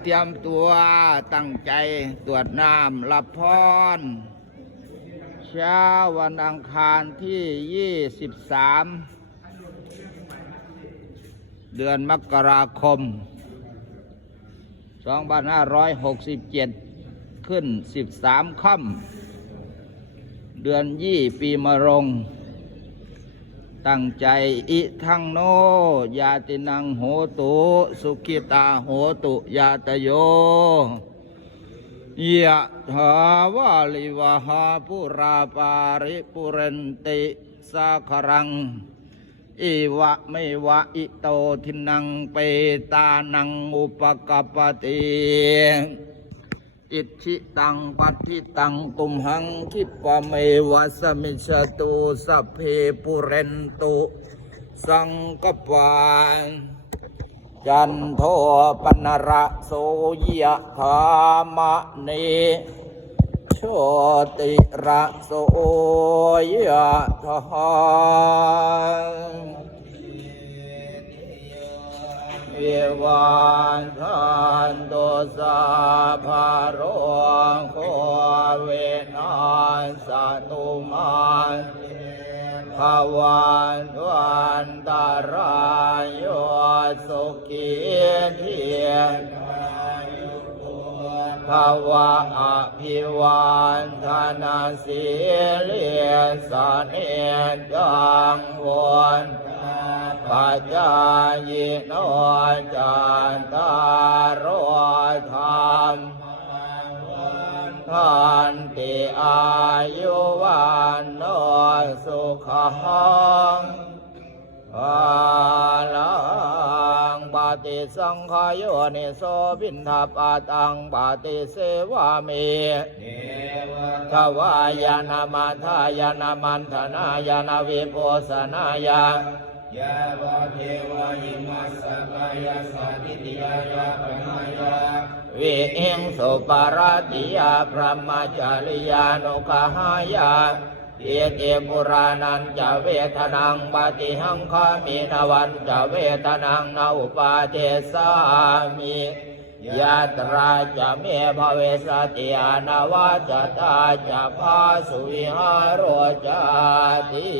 เตรียมตัวตั้งใจตรวจน้ำรับพร เช้าวันอังคารที่ 23 เดือนมกราคม 2567 ขึ้น 13 ค่ำเดือนยี่ปีมะรง ตั้งใจอิทังโนยาตินังโหตุสุขิตาโหตุยาตโยยะถาวาลิวหาปุราปาริปุเรนติสาครังอิวะไม่วะอิโตทินังเปตานังอุปกปปติ อิทธิตังปัตติตังตุมหังคิปะเมวะสมิชตุสัพเพปุเรนตุสังกปานจันโทปนระโสยะธามะเนโชติระโสยะธา นโตสาภาโรโคเวนัสสตุมันภวันวันตารายโยสุขีเทียนภาวะอภิวันธนาสีเลียสานเอจังวน ปัจจายโนจันตารธรรมทันติอายุวันโนสุขังอาลังปาติสังขายโยนิโสบินทปาตังปาติเสวามิทวายานามาทายานามันธนายานาวิโพสนายา ยาวะเทวายิมัสสกายาสาติติยายาปนายาวิอิงสุปาราติยาพระมาจาริยานุกหายาเอเกปุรานันจะเวทนังปฏิหังคามินวันจะเวทนังนาอุปาเทสามิยาตราจะเมภเวสติอานาวาจตาจะพาสุวิหารโรจติ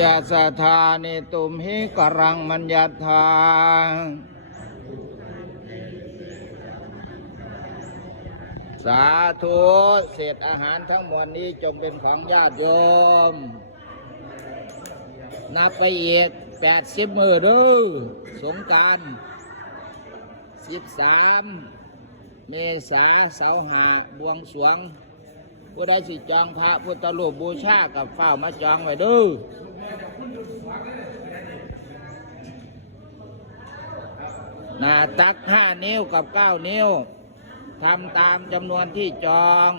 ยาสธานิตุมหิกรังมัญญาธาสาธุเศษอาหารทั้งหมดนี้จงเป็นของญาติโยม นับไปอีกแปดสิบมือด้อสงการสิบสามเมษาเสาหาบวงสรวง ผู้ใดสิจองพระพุทธรูปบูชากับเฝ้ามาจองไว้ด้ นะตักห้านิ้วกับเก้านิ้วทำตามจำนวนที่จอง